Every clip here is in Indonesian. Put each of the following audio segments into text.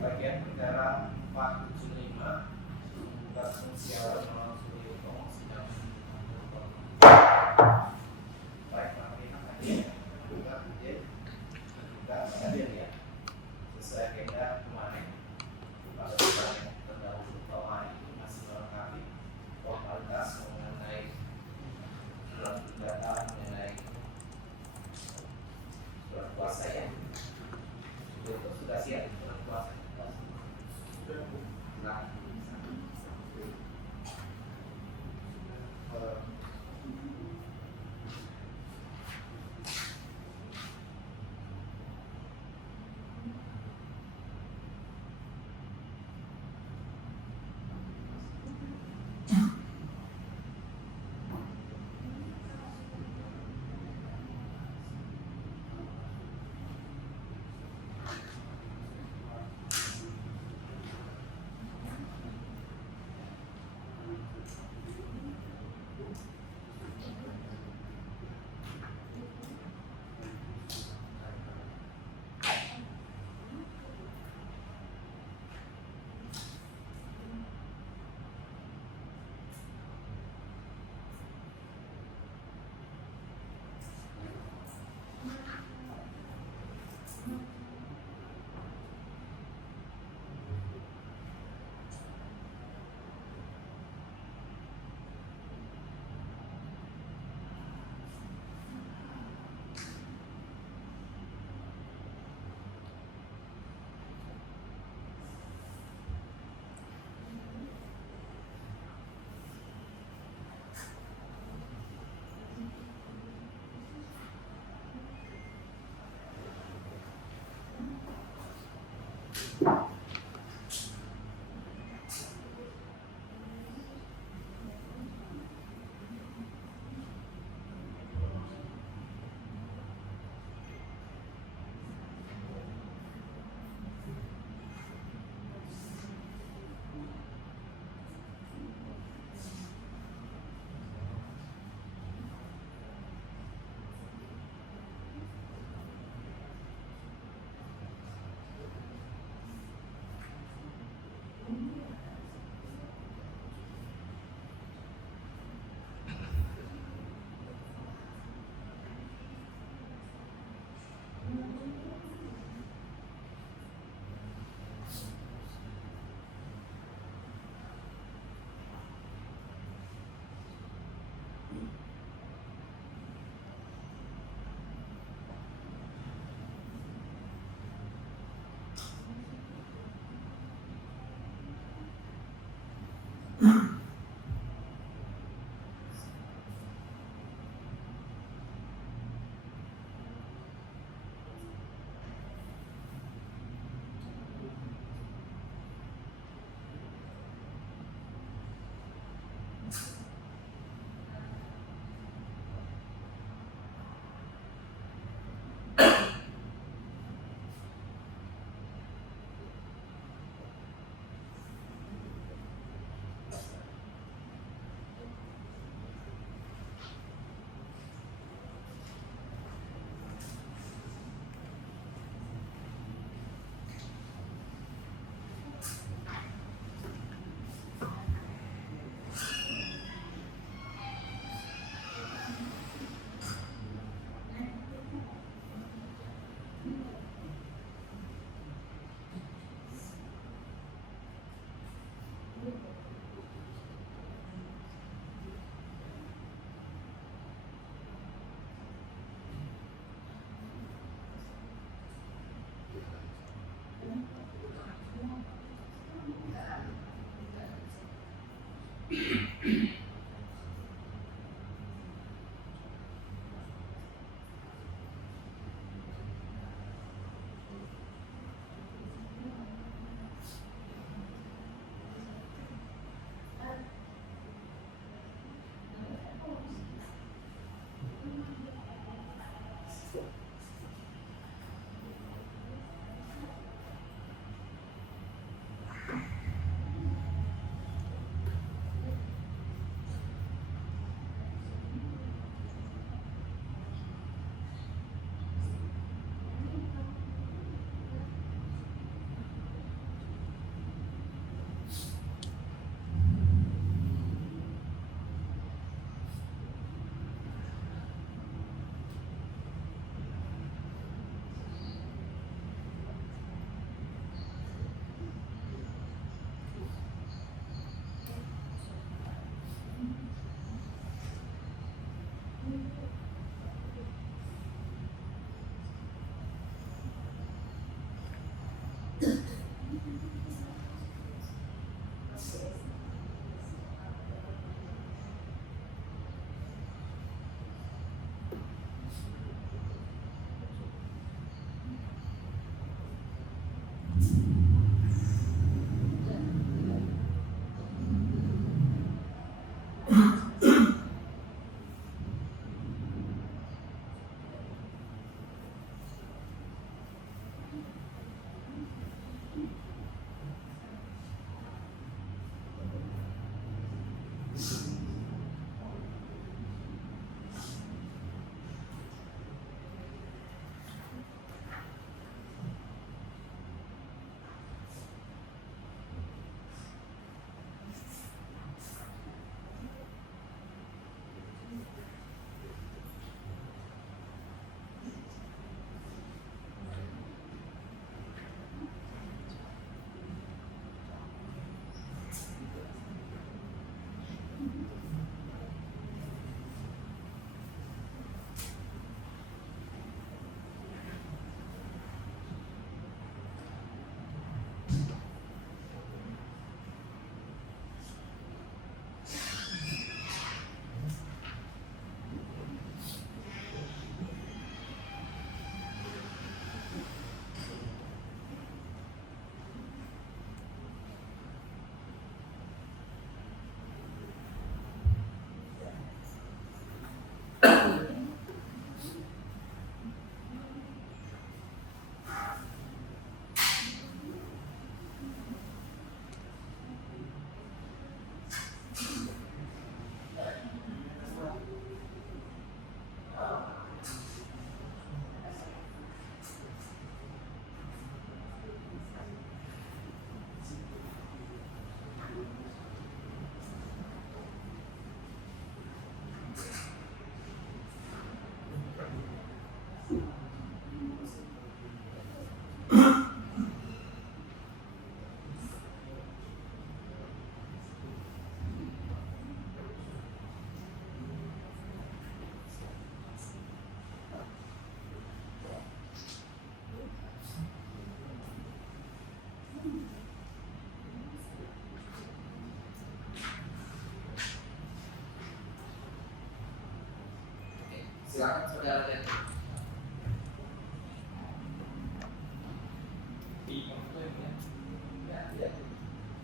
bagian negara 475 Bukan Siaran Malang Suryoto sedang baik Martina tadi juga ide juga hadir ya sesuai agenda kemarin pada bulan yang terdahulu bahwa itu masih melengkapi formalitas mengenai data mengenai surat kuasa ya itu sudah siap surat kuasa nah Silakan saudara lihat. Ya, lihat.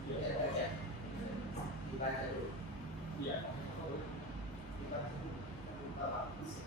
Lihat aja. Dibaca dulu. Iya. Dibaca dulu. Bapak bisa.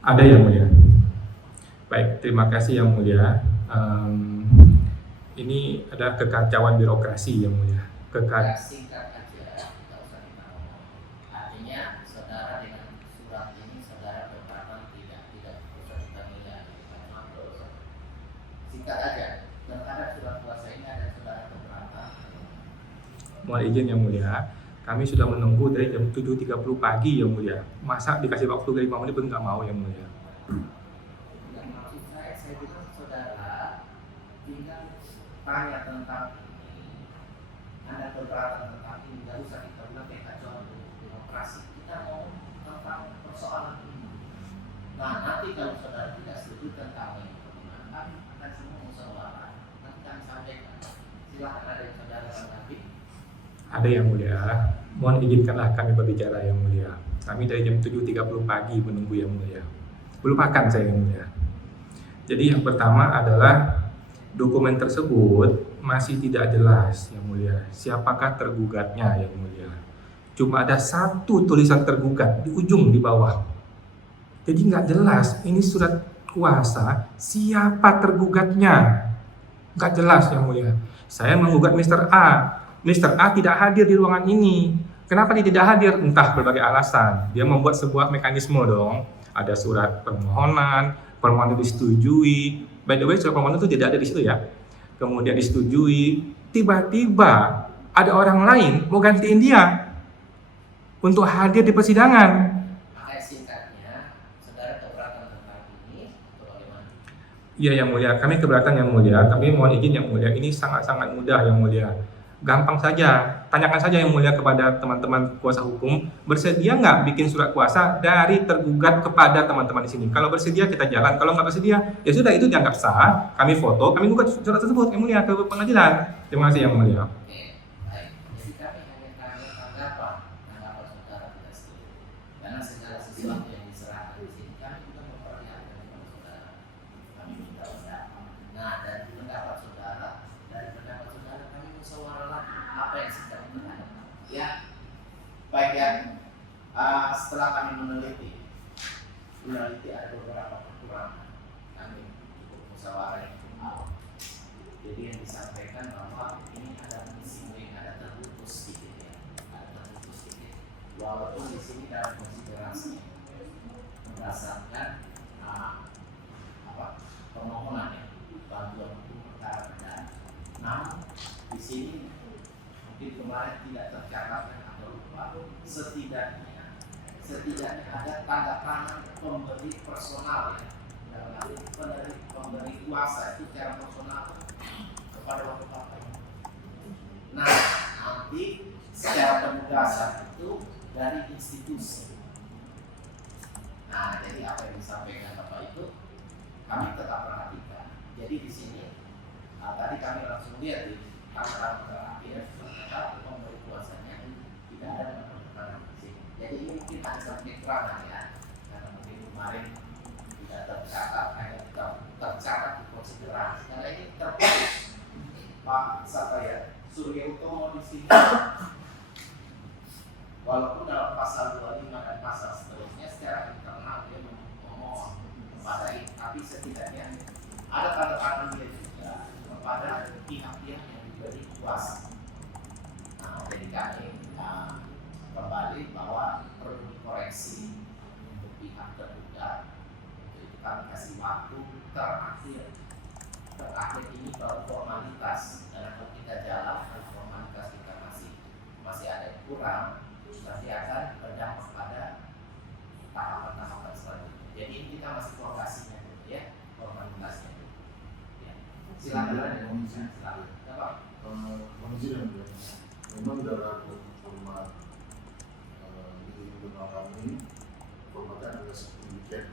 Ada yang mulia. Baik, terima kasih yang mulia. Ini ada kekacauan birokrasi yang mulia. Ya, singkat aja, tidak usah kita ngomong. Artinya saudara dengan surat ini saudara keberatan tidak usah kita nilai. Singkat aja, terhadap surat kuasa ini ada saudara keberatan. Mohon izin yang mulia, kami sudah menunggu dari jam 7.30 pagi yang mulia. Masa dikasih waktu dari 5 menit pun nggak mau yang mulia. Yang maksud saya bilang saudara tinggal tanya tentang ini. Anda keberatan tentang ini, nggak usah kita bilang kekacauan demokrasi. Kita ngomong tentang persoalan ini. Nah, nanti kalau saudara tidak setuju tentang ini, kami akan semua musyawarah. Nanti kami sampaikan. Silakan ada yang saudara lagi. Ada yang mulia, mohon izinkanlah kami berbicara yang mulia. Kami dari jam 7.30 pagi menunggu yang mulia. Belum makan saya yang mulia. Jadi yang pertama adalah dokumen tersebut masih tidak jelas yang mulia. Siapakah tergugatnya yang mulia? Cuma ada satu tulisan tergugat di ujung di bawah. Jadi nggak jelas ini surat kuasa siapa tergugatnya. Nggak jelas yang mulia. Saya menggugat Mr. A. Mr. A tidak hadir di ruangan ini. Kenapa dia tidak hadir? Entah berbagai alasan. Dia membuat sebuah mekanisme dong. Ada surat permohonan disetujui. By the way, surat permohonan itu tidak ada di situ ya. Kemudian disetujui. Tiba-tiba ada orang lain mau gantiin dia untuk hadir di persidangan. Makanya singkatnya, saudara keberatan tentang ini atau bagaimana? Iya yang mulia, kami keberatan yang mulia. Tapi mohon izin yang mulia, ini sangat-sangat mudah yang mulia. Gampang saja, tanyakan saja yang mulia kepada teman-teman kuasa hukum, bersedia nggak bikin surat kuasa dari tergugat kepada teman-teman di sini. Kalau bersedia kita jalan, kalau nggak bersedia ya sudah itu dianggap sah. Kami foto, kami gugat surat tersebut yang mulia ke pengadilan. Terima kasih yang mulia. Oke, baik. Jadi kami hanya tanggapan saudara tidak setuju. Karena segala sesuatu yang diserahkan di sini kami juga memperlihatkan kepada saudara. Kami minta pendapat. Nah, dari pendapat saudara kami musyawarah lagi apa yang sedang kita. Ya, baik ya. Setelah kami meneliti ada beberapa kekurangan. Kami cukup musyawarah yang awal. Jadi yang disampaikan bahwa ini ada missing link, ada terputus sedikit ya, ada terputus sedikit. Walaupun di sini dalam konsiderasi berdasarkan permohonan ya, bantuan hukum perkara pidana. Namun di sini mungkin kemarin tidak tercatat atau lupa, setidaknya ada tanda tangan pemberi personal ya, dalam hal ini pemberi kuasa itu secara personal kepada wakil bapak. Nah, nanti secara penugasan itu dari institusi. Nah, jadi apa yang disampaikan bapak itu kami tetap perhatikan. Jadi di sini tadi kami langsung lihat di tanggal terakhir ternyata pemberi kuasanya tidak ada penekanan di sini. Jadi ini mungkin ada satu kekurangan ya, karena mungkin kemarin tidak tercatat, hanya tercatat di konsiderasi. Karena ini terputus. Pak Surya Utomo di sini, walaupun dalam pasal 25 dan pasal seterusnya secara internal dia memohon kepada ini, tapi setidaknya ada tanda tangan dia juga kepada pihak-pihak yang diberi kuasa. Nah, jadi kami kembali bahwa perlu dikoreksi untuk pihak tergugat. Untuk itu kami kasih waktu terakhir ini baru formalitas. Dan kalau kita jalan, formalitas kita masih ada yang kurang, nanti akan berdampak pada tahapan-tahapan selanjutnya. Jadi kita masih progresinya dulu ya, formalitasnya dulu. Ya. Silakan. Silakan. Memang dalam format di internal kami, formatnya adalah sedemikian.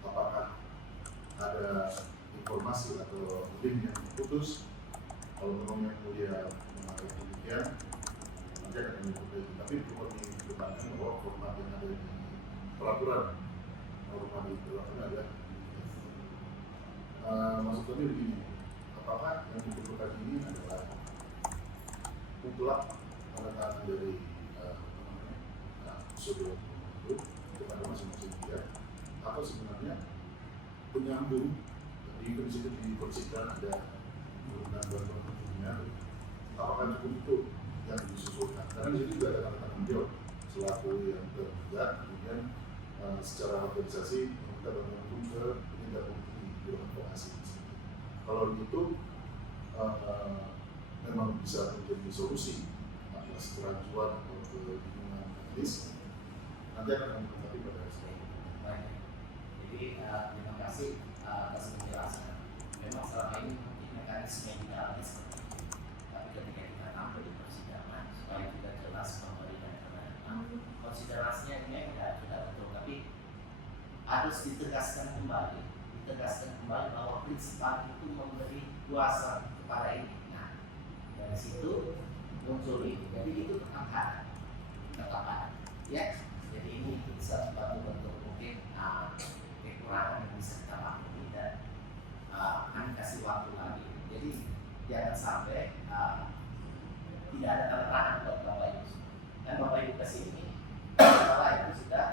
Apakah ada informasi atau link yang terputus? Kalau memang yang mulia mengatakan demikian, nanti akan diperbaiki. Tapi perlu dikembangkan bahwa format yang ada di peraturan norma di peraturan ada. Maksud kami begini, apakah yang diperlukan ini adalah mutlak tanda tangan dari sebelum itu kepada masing-masing pihak, atau sebenarnya penyambung. Jadi di situ dibersihkan ada penggunaan bantuan hukumnya, apakah cukup itu yang disusulkan? Karena di situ juga ada tanggung jawab selaku yang terlibat, kemudian secara organisasi kita bantuan hukum ke penegak hukum di bidang advokasi. Kalau begitu memang bisa menjadi solusi atas kerancuan atau kebingungan medis. Nanti akan kembali pada saya. Baik. Jadi terima kasih atas penjelasan. Memang selama ini mungkin mekanisme tidak ada seperti itu. Tapi ketika kita tampil di persidangan supaya kita jelas memberikan keterangan, konsiderasinya ini tidak betul, tapi harus ditegaskan kembali bahwa prinsip itu memberi kuasa kepada ini. Nah, dari situ muncul ini. Jadi itu tetap ada. Ya. Jadi ini bisa bentuk mungkin kekurangan yang bisa kita lakukan dan kami kasih waktu lagi. Jadi jangan sampai tidak ada tanda tangan buat Bapak Ibu. Dan Bapak Ibu kesini, Bapak Ibu sudah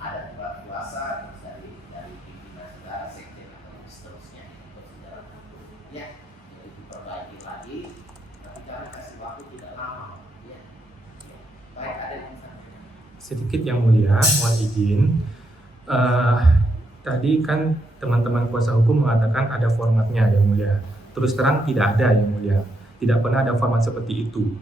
ada tempat kuasa dari pimpinan saudara sekjen atau seterusnya untuk saudara. Ya, jadi diperbaiki lagi. Tapi kami kasih waktu tidak lama. Ya. Baik, ada yang sampaikan. Sedikit yang mulia, mohon izin. Tadi kan teman-teman kuasa hukum mengatakan ada formatnya yang mulia. Terus terang tidak ada yang mulia. Tidak pernah ada format seperti itu.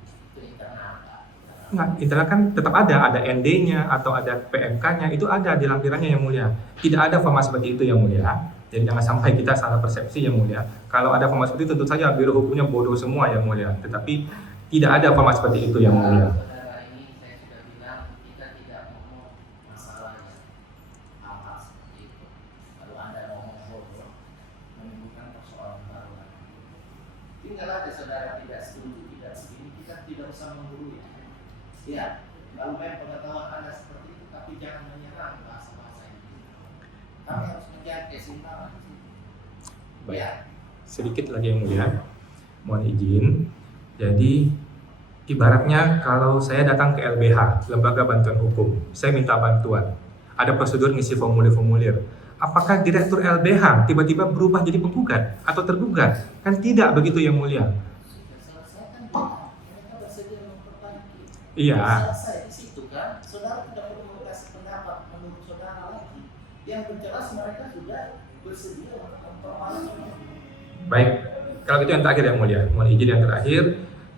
Enggak, internal kan tetap ada ND-nya atau ada PMK-nya, itu ada di lampirannya yang mulia. Tidak ada format seperti itu yang mulia. Jadi jangan sampai kita salah persepsi yang mulia. Kalau ada format seperti itu tentu saja biro hukumnya bodoh semua yang mulia. Tetapi tidak ada format seperti itu yang mulia. Saudara, ini saya sudah bilang kita tidak ngomong masalahnya hal-hal seperti itu. Kalau Anda ngomong bodoh, menimbulkan persoalan baru lagi. Tinggal aja saudara tidak setuju, tidak segini, kita tidak usah menggurui. Ya, kalau memang pengetahuan Anda seperti itu, tapi jangan menyerang bahasa-bahasa itu. Kami harus menjaga kesimbangan. Baik. Ya. Sedikit lagi yang mulia, mohon izin. Jadi ibaratnya kalau saya datang ke LBH, Lembaga Bantuan Hukum, saya minta bantuan. Ada prosedur ngisi formulir-formulir. Apakah direktur LBH tiba-tiba berubah jadi penggugat atau tergugat? Kan tidak begitu yang mulia. Iya. Selesai di situ kan, saudara tidak perlu mengasih pendapat menurut saudara lagi. Yang jelas mereka sudah bersedia untuk mempermalukan. Baik, kalau itu yang terakhir yang mulia, mohon izin yang terakhir,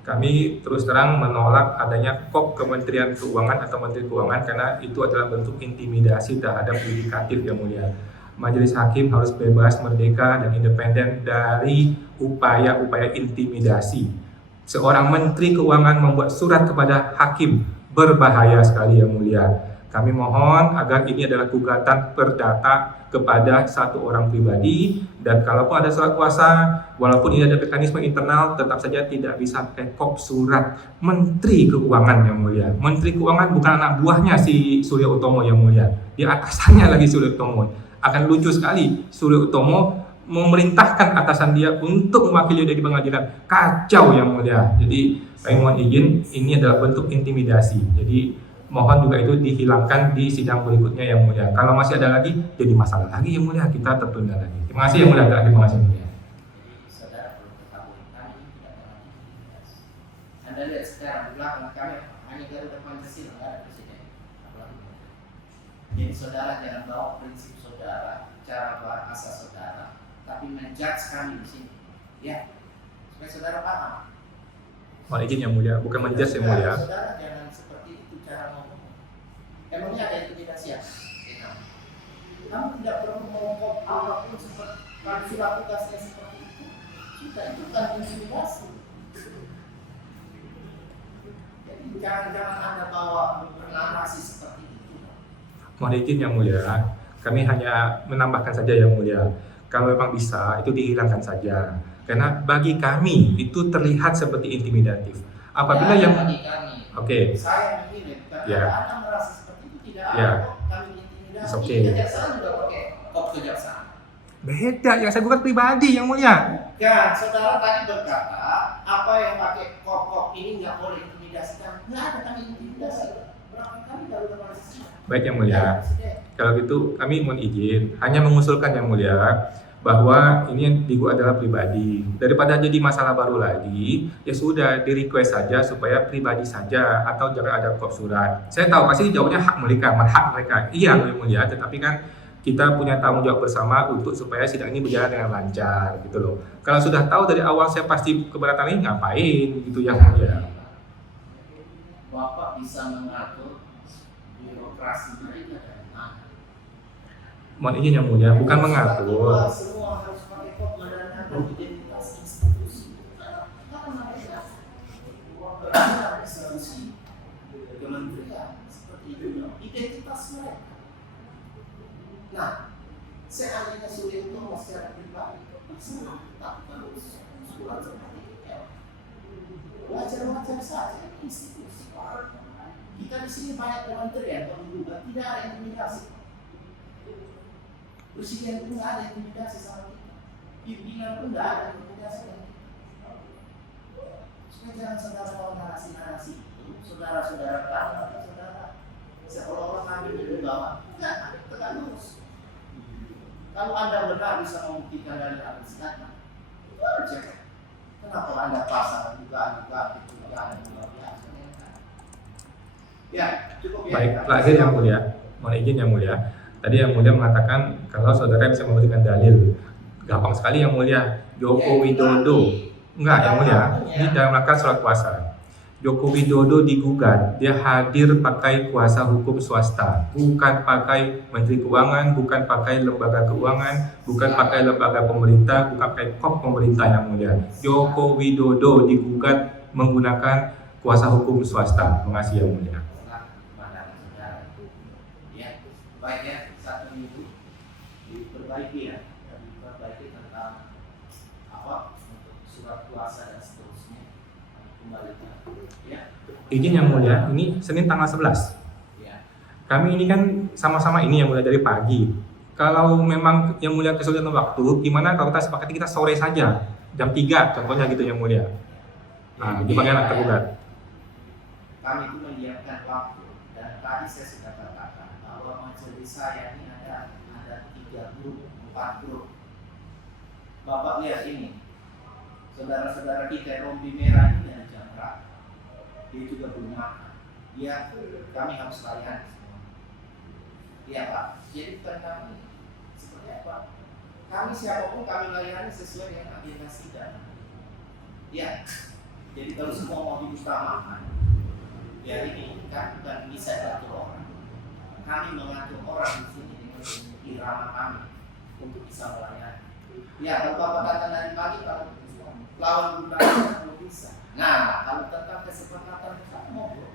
kami terus terang menolak adanya KOP Kementerian Keuangan atau Menteri Keuangan karena itu adalah bentuk intimidasi terhadap yudikatif yang mulia. Majelis Hakim harus bebas, merdeka, dan independen dari upaya-upaya intimidasi. Seorang Menteri Keuangan membuat surat kepada hakim, berbahaya sekali yang mulia. Kami mohon agar ini adalah gugatan perdata kepada satu orang pribadi, dan kalaupun ada surat kuasa, walaupun ini ada mekanisme internal, tetap saja tidak bisa pakai kop surat Menteri Keuangan yang mulia. Menteri Keuangan bukan anak buahnya si Surya Utomo yang mulia. Di atasannya lagi Surya Utomo. Akan lucu sekali Surya Utomo memerintahkan atasan dia untuk mewakili dia di pengadilan. Kacau yang mulia. Jadi kami mohon izin, ini adalah bentuk intimidasi. Jadi mohon juga itu dihilangkan di sidang berikutnya yang mulia. Kalau masih ada lagi, jadi masalah lagi yang mulia, kita tertunda lagi. Terima kasih yang mulia. Terima kasih yang mulia. Jadi saudara perlu ketahui, kami tidak pernah intimidasi. Anda lihat sekarang di belakang kami hanya Garuda Pancasila, nggak ada presiden. Jadi saudara jangan bawa prinsip saudara, cara bahasa saudara, tapi menjudge kami di sini, ya, supaya saudara paham. Mohon izin yang mulia, bukan menjudge yang mulia. Saudara jangan seperti itu cara ngomong. Emangnya ada intimidasi ya? Kamu tidak perlu mengungkap apapun seperti surat tugasnya seperti itu. Sudah, itu kan intimidasi. Jadi jangan Anda bawa narasi seperti itu. Mohon izin yang mulia, kami hanya menambahkan saja yang mulia. Kalau memang bisa, itu dihilangkan saja. Karena bagi kami itu terlihat seperti intimidatif. Apabila ya, yang bagi kami, saya memilih karena Anda merasa seperti itu tidak ada kok kami intimidasi. Okay. Kejaksaan juga pakai kop kejaksaan. Beda, yang saya bukan pribadi yang mulia. Kan, saudara tadi berkata apa yang pakai kop ini nggak boleh intimidasi kan? Nggak ada kami intimidasi. Berapa kali Garuda Pancasila? Baik Yang Mulia, kalau gitu kami mohon izin hanya mengusulkan Yang Mulia bahwa ini di gua adalah pribadi. Daripada jadi masalah baru lagi, ya sudah di request saja supaya pribadi saja atau jangan ada kop surat. Saya tahu pasti jawabnya hak mereka. Iya Yang Mulia, tetapi kan kita punya tanggung jawab bersama untuk supaya sidang ini berjalan dengan lancar gitu loh. Kalau sudah tahu dari awal saya pasti keberatan ini ngapain gitu Yang Mulia. Bapak bisa mengatur birokrasi mereka dari mana? Mohon izin Yang Mulia, bukan mengatur. Semua harus pakai kod menandakan identitas institusi. Karena mereka berada institusi kementerian seperti itu, identitas mereka. Nah, seandainya sulit untuk secara pribadi, bisa tak terus surat seperti itu. Wajar-wajar saja institusi. Kita di sini banyak kementerian, juga tidak ada intimidasi. Presiden pun tidak ada intimidasi sama kita. Pimpinan pun tidak ada intimidasi sama kita. Supaya jangan saudara bawa narasi-narasi itu, saudara-saudara kami, saudara seolah-olah kami itu bawa. Enggak, kami tegak lurus. Kalau Anda benar bisa membuktikan dari hadis kata, itu aja. Kenapa Anda pasang dugaan-dugaan itu dugaan luar biasa? Ya, cukup ya. Baik, terakhir Yang Mulia, mohon izin Yang Mulia. Tadi Yang Mulia mengatakan kalau saudara bisa memberikan dalil. Gampang sekali Yang Mulia. Joko Widodo, enggak Yang Mulia, ini dalam rangka surat kuasa. Joko Widodo digugat, dia hadir pakai kuasa hukum swasta, bukan pakai Menteri Keuangan, bukan pakai lembaga keuangan, bukan pakai lembaga pemerintah, bukan pakai kop pemerintah Yang Mulia. Joko Widodo digugat menggunakan kuasa hukum swasta. Terima kasih Yang Mulia. Baik ya, 1 minggu diperbaiki ya, diperbaiki tentang apa untuk surat kuasa dan seterusnya kembalikan ya. Izin Yang Mulia, ini Senin tanggal 11 Ya. Kami ini kan sama-sama ini Yang Mulia dari pagi. Kalau memang Yang Mulia kesulitan waktu, gimana kalau kita sepakati kita sore saja jam 3 contohnya gitu Yang Mulia. Nah, gimana tergugat? Kami itu menyiapkan waktu dan tadi saya sudah katakan bahwa majelis saya ini ada 3 grup, 4 grup. Bapak lihat ini, saudara-saudara kita rompi merah ini dari jam berapa? Dia juga belum makan. Ya, kami harus layani semua. Iya Pak. Jadi tentang ini seperti apa? Kami siapapun kami layani sesuai dengan agenda sidang. Ya. Jadi kalau semua mau diutamakan, ya ini kan bukan bisa diatur orang. Kami mengatur orang di sini dengan irama kami untuk bisa melayani. Ya, kalau Bapak datang dari pagi, kalau lawan budaya belum bisa. Nah, kalau tentang kesepakatan kita ngobrol.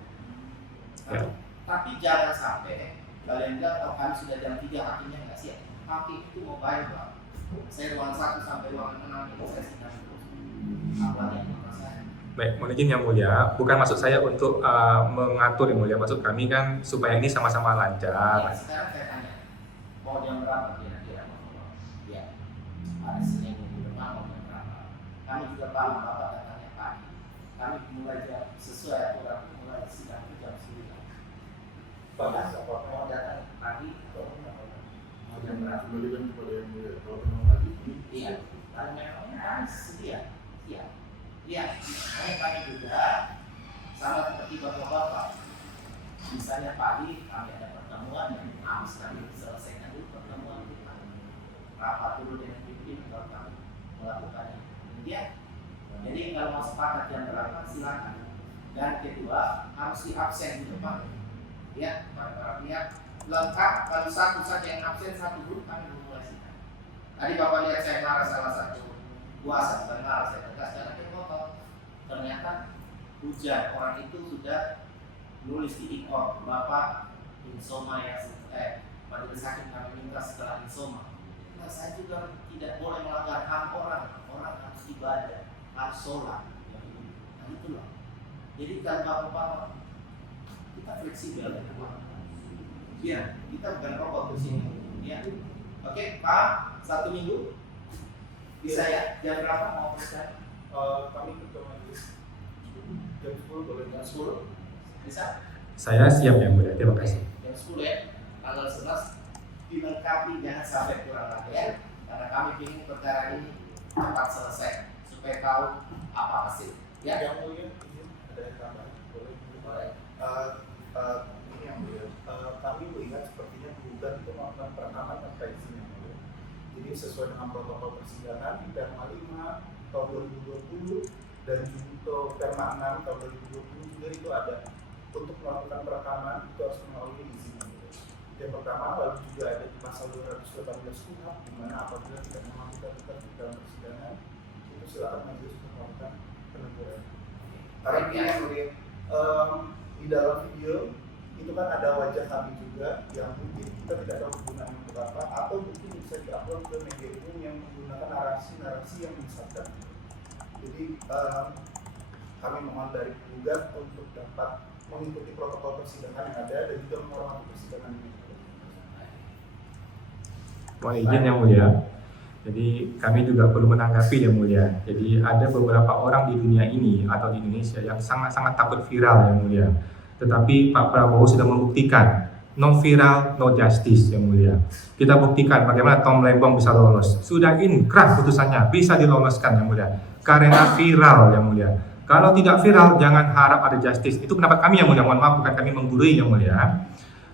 Tapi jangan sampai kalian bilang, oh kami sudah jam 3 hakimnya nggak siap. Hakim itu mau bayar Pak. Saya ruang 1 sampai ruang 6 ini saya sidang terus. Apa yang saya? Baik, mohon izin Yang Mulia, bukan maksud saya untuk mengatur Yang Mulia, maksud kami kan supaya ini sama-sama lancar. Ya, sekarang saya tanya, mau jam berapa kira-kira? Ya, ada Senin minggu depan mau jam berapa? Kami juga paham Bapak datangnya pagi. Kami mulai jam sesuai aturan mulai sidang jam 9. Mau datang pagi atau mau jam berapa? Kembalikan kepada Yang Mulia. Kalau memang pagi ini, Iya, kalau memangnya kami sedia. Iya, kami juga sama seperti bapak-bapak. Misalnya pagi kami ada pertemuan yang harus kami selesaikan dulu pertemuan kita. Rapat dulu dengan pimpinan kalau kami melakukannya. Ya, jadi kalau mau sepakat jam berapa silakan. Dan kedua harus diabsen di depan. Ya, para pihak lengkap. Kalau satu saja yang absen, satu grup kami memulai sidang. Tadi bapak lihat saya marah salah satu kuasa, bukan marah saya tegas karena ternyata hujan orang itu sudah nulis di ikon Bapak insoma ya majelis hakim kami minta setelah insoma. Nah saya juga tidak boleh melanggar hak orang harus ibadah, harus sholat. Nah itulah. Jadi kalau Bapak kita fleksibel ya, kita bukan robot di sini. Ya, oke Pak, 1 minggu bisa ya? Jam berapa mau selesai? Kami ke majelis jam 10 boleh jam 10 bisa? Saya siap Yang Mulia, terima kasih. Jam 10 ya? tanggal 11 dilengkapi, jangan sampai kurang lagi ya, karena kami ingin perkara ini cepat selesai supaya tahu apa hasil ya. Yang mulia, izin ada yang tambahan, boleh? Boleh. Ini yang mulia, kami melihat sepertinya penggugat itu melakukan perekaman tanpa izin yang mulia. Jadi sesuai dengan protokol persidangan di Perma 5 tahun 2020 dan juga Perma 6 tahun 2020 juga itu ada untuk melakukan perekaman itu harus melalui izin yang mulia. Yang pertama, lalu juga ada di pasal 218 KUHP di mana apabila tidak melakukan tertentu dalam persidangan itu silakan majelis untuk melakukan peneguran. Karena yang mulia, di dalam video itu kan ada wajah kami juga yang mungkin kita tidak tahu gunanya untuk apa, atau mungkin bisa diupload ke media umum yang menggunakan narasi-narasi yang menyesatkan. Jadi kami mohon dari penggugat untuk dapat mengikuti protokol persidangan yang ada dan juga menghormati persidangan ini. Mohon izin yang mulia. Jadi kami juga perlu menanggapi yang mulia. Jadi ada beberapa orang di dunia ini atau di Indonesia yang sangat-sangat takut viral yang mulia. Tetapi Pak Prabowo sudah membuktikan no viral, no justice yang mulia. Kita buktikan bagaimana Tom Lembong bisa lolos. Sudah inkrah putusannya, bisa diloloskan yang mulia. Karena viral yang mulia. Kalau tidak viral, jangan harap ada justice. Itu pendapat kami yang mulia. Mohon maaf, bukan kami menggurui yang mulia.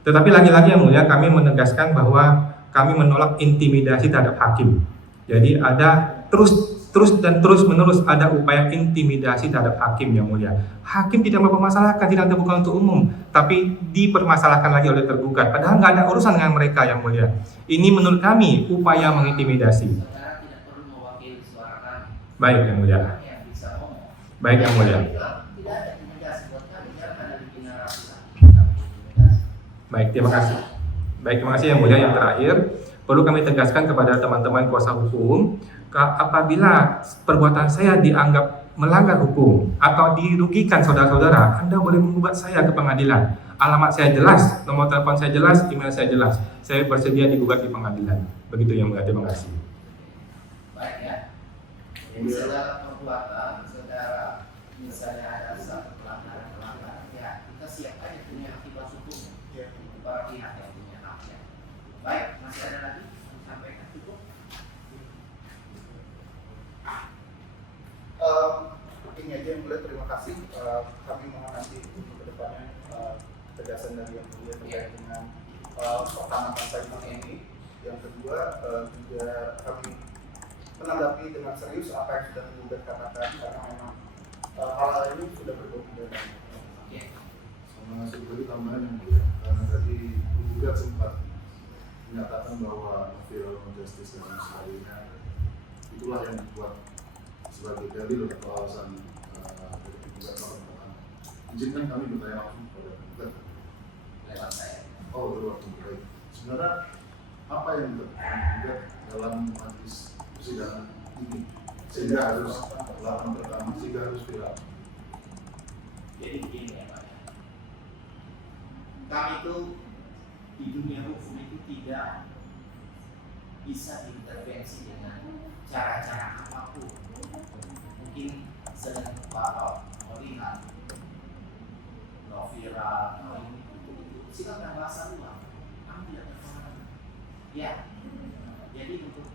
Tetapi lagi-lagi yang mulia, kami menegaskan bahwa kami menolak intimidasi terhadap hakim. Jadi ada terus-menerus ada upaya intimidasi terhadap hakim yang mulia. Hakim tidak mempermasalahkan, tidak terbuka untuk umum, tapi dipermasalahkan lagi oleh tergugat. Padahal nggak ada urusan dengan mereka yang mulia. Ini menurut kami upaya mengintimidasi. Saudara tidak perlu mewakili suara kami. Baik yang mulia. Kami yang bisa ngomong. Baik yang mulia. Tidak ada intimidasi buat kami, jangan ada bikin narasi lagi. Baik, terima kasih. Baik, terima kasih yang mulia. Yang terakhir, perlu kami tegaskan kepada teman-teman kuasa hukum, apabila perbuatan saya dianggap melanggar hukum atau dirugikan saudara-saudara, Anda boleh menggugat saya ke pengadilan. Alamat saya jelas, nomor telepon saya jelas, email saya jelas. Saya bersedia digugat di pengadilan. Begitu yang mulia, terima kasih. Baik ya. Jadi segala perbuatan, saudara misalnya ada satu pelanggaran, ya kita siap aja punya akibat hukum. Ya. Para pihak yang punya haknya. Baik, masih ada lagi sampaikan cukup. Ini aja yang mulia, terima kasih. Kami mohon nanti untuk kedepannya tegasan dari yang mulia terkait dengan pertama pasal ini. Yang kedua juga kami menanggapi dengan serius apa yang sudah digugat katakan karena memang hal ini sudah berbau pidana. Sama satu lagi tambahan yang mulia, karena tadi penggugat sempat menyatakan bahwa viral justice dan sebagainya itulah yang dibuat sebagai dalil atau alasan dari penggugat pertama. Izinkan kami bertanya langsung kepada penggugat. Lewat saya. Oh, lewat penggugat. Sebenarnya apa yang penggugat dalam majelis persidangan ini sehingga harus laporan pertama, sehingga harus viral? Jadi begini ya Pak. Kami itu di dunia hukum itu tidak bisa diintervensi dengan cara-cara apapun. Mungkin selain Bapak melihat viral, ini itu silakan bahasa luar. Kami tidak terpengaruh. Ya. Jadi untuk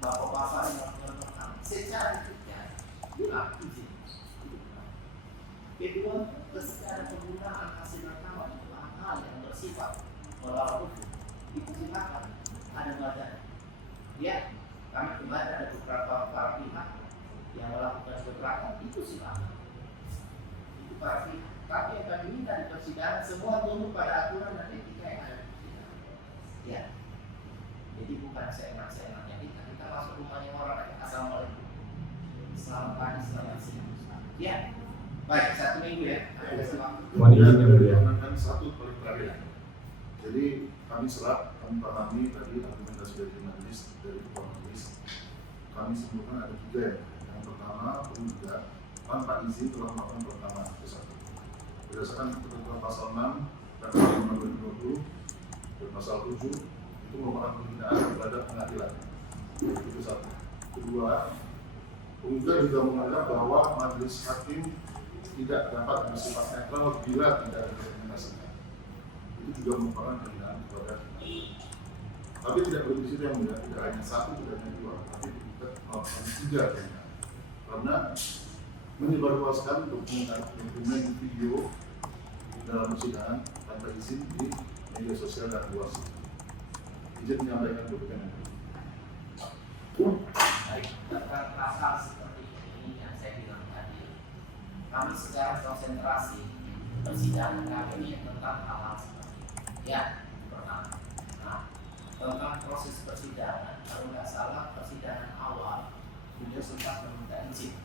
Bapak-bapak yang melakukan secara kerja, bilang izin. Kedua, ketika ada penggunaan hasil rekaman untuk hal yang bersifat melawan hukum, itu silakan ada badan. Ya, kami kemarin ada beberapa para pihak yang melakukan keberatan, itu silakan. Itu para pihak. Tapi yang kami minta di persidangan semua tunduk pada aturan dan etika yang ada di persidangan. Ya, jadi bukan seenak-seenaknya kita masuk rumahnya orang assalamualaikum, selamat pagi, selamat siang. Ya. Baik, 1 minggu ya. Mohon izin yang mulia. Dan satu paling terakhir. Jadi kami serap, kami pahami tadi argumentasi dari majelis, dari ketua majelis. Kami simpulkan ada 3 ya. Yang pertama, penggugat tanpa izin telah melakukan pertama itu 1. Berdasarkan ketentuan pasal 6 dan pasal 2020 dan pasal 7 itu merupakan penghinaan terhadap pengadilan. Itu 1. Kedua, penggugat juga menganggap bahwa majelis hakim tidak dapat bersifat netral bila tidak ada dokumentasinya. itu juga merupakan penghinaan kepada tapi tidak berhenti di situ yang mulia, tidak hanya satu, tidak hanya dua, tapi kita melakukan 3 penghinaan karena menyebarluaskan dokumen video dalam persidangan tanpa izin di media sosial dan luas. Izin menyampaikan dokumen. Baik, tentang pasal seperti ini yang saya bilang tadi, kami secara konsentrasi persidangan kami ini tentang hal-hal seperti ini. Ya, pertama. Nah, tentang proses persidangan, kalau nggak salah persidangan awal beliau sempat meminta izin.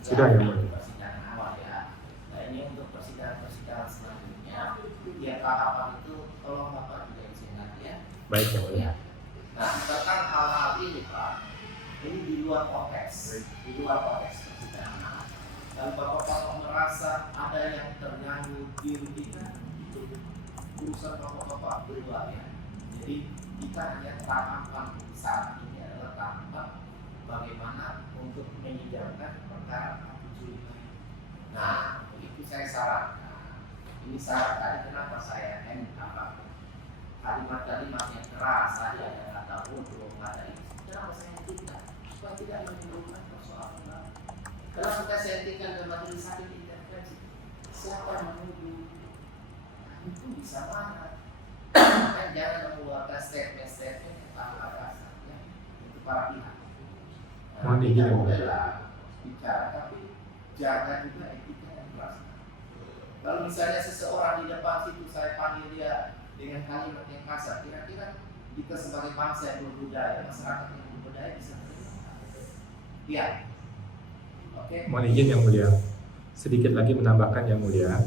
Sudah ya, Mulia. Persidangan awal ya. Nah ini untuk persidangan selanjutnya, ya tahapan itu tolong Bapak juga izin lagi ya. Baik ya Mulia. Nah, tentang hal-hal ini Pak, ini di luar konteks persidangan. Dan Bapak-Bapak merasa ada yang terganggu dirugikan, itu urusan Bapak-Bapak berdua ya. Jadi kita hanya tahapan saat ini adalah tahapan bagaimana untuk menyidangkan perkara pencurian. Nah, itu saya sarankan. Ini syarat tadi kenapa saya kalimat-kalimat yang keras tadi ada kata untuk ada ini. Kenapa saya hentikan? Supaya tidak menimbulkan persoalan baru. Kalau kita hentikan dan majelis hakim intervensi, siapa yang menuduh? Nah, itu bisa marah. Kan jangan mengeluarkan statement-statement yang tanpa dasar ya, untuk para pihak. Mohon izin ya, Mulia. Bolehlah bicara, tapi jaga juga etika yang keras. Kalau misalnya seseorang di depan situ saya panggil dia dengan kalimat yang kasar, kira-kira kita sebagai bangsa yang berbudaya, masyarakat yang berbudaya bisa terima? Iya. Oke. Mohon izin yang Mulia. Sedikit lagi menambahkan yang Mulia.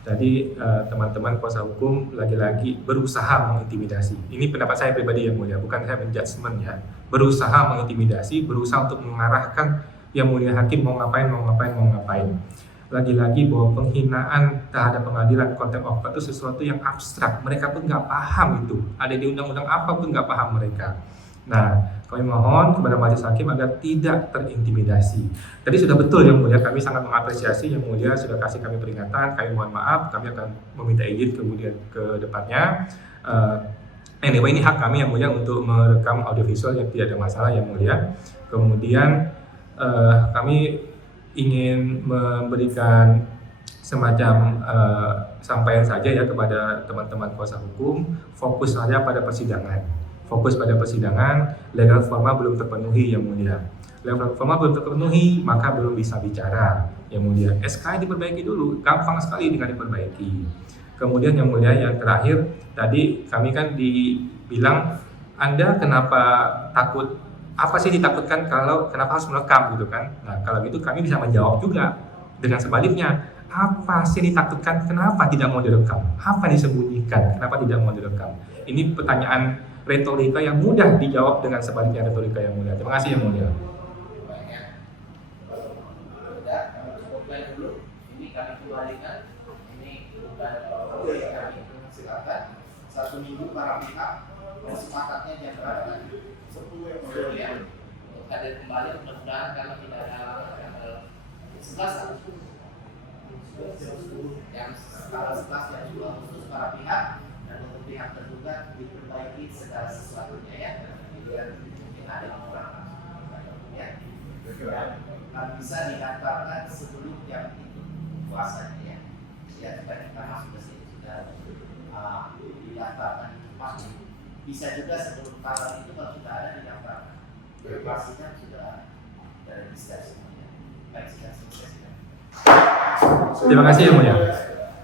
Tadi teman-teman kuasa hukum lagi-lagi berusaha mengintimidasi. Ini pendapat saya pribadi yang Mulia, bukan saya menjudgment ya. Berusaha mengintimidasi, berusaha untuk mengarahkan yang Mulia hakim mau ngapain. Lagi-lagi bahwa penghinaan terhadap pengadilan, contempt of court itu sesuatu yang abstrak. Mereka pun nggak paham itu. Ada di undang-undang apa pun nggak paham mereka. Nah, kami mohon kepada majelis hakim agar tidak terintimidasi. Tadi sudah betul yang Mulia, kami sangat mengapresiasi yang Mulia sudah kasih kami peringatan. Kami mohon maaf, kami akan meminta izin kemudian ke depannya. Anyway, ini hak kami yang Mulia untuk merekam audiovisual yang tidak ada masalah yang Mulia. Kemudian kami ingin memberikan semacam sampaian saja ya kepada teman-teman kuasa hukum, fokus saja pada persidangan. Fokus pada persidangan, legal formal belum terpenuhi yang Mulia. Legal formal belum terpenuhi, maka belum bisa bicara yang Mulia. SK diperbaiki dulu, gampang sekali dengan diperbaiki. Kemudian yang Mulia, yang terakhir, tadi kami kan dibilang, Anda kenapa takut, apa sih ditakutkan kalau kenapa harus merekam gitu kan? Nah kalau gitu kami bisa menjawab juga dengan sebaliknya, apa sih ditakutkan, kenapa tidak mau direkam? Apa disembunyikan, kenapa tidak mau direkam? Ini pertanyaan retorika yang mudah dijawab dengan sebaliknya retorika yang mudah. Terima kasih yang mulia. Banyak. Sudah, kami cukupkan dulu. Ini kami kembalikan. Ini bukan kami silakan. 1 minggu para pihak kesepakatnya jam berapa? 10 ya. Untuk hadir kembali mudah-mudahan karena tidak ada 11 yang tanggal 11 yang sudah khusus para pihak. Dan untuk pihak terduga diperbaiki segala sesuatunya ya, kemudian mungkin ada yang kurang ya, dan bisa didaftarkan sebelum jam itu puasanya ya supaya kita masuk ke sini sudah didaftarkan pasti. Bisa juga sebelum tanggal itu kalau sudah ada didaftarkan, pastinya sudah terregistrasi semuanya. Baik, sudah selesai. Terima kasih yang mulia.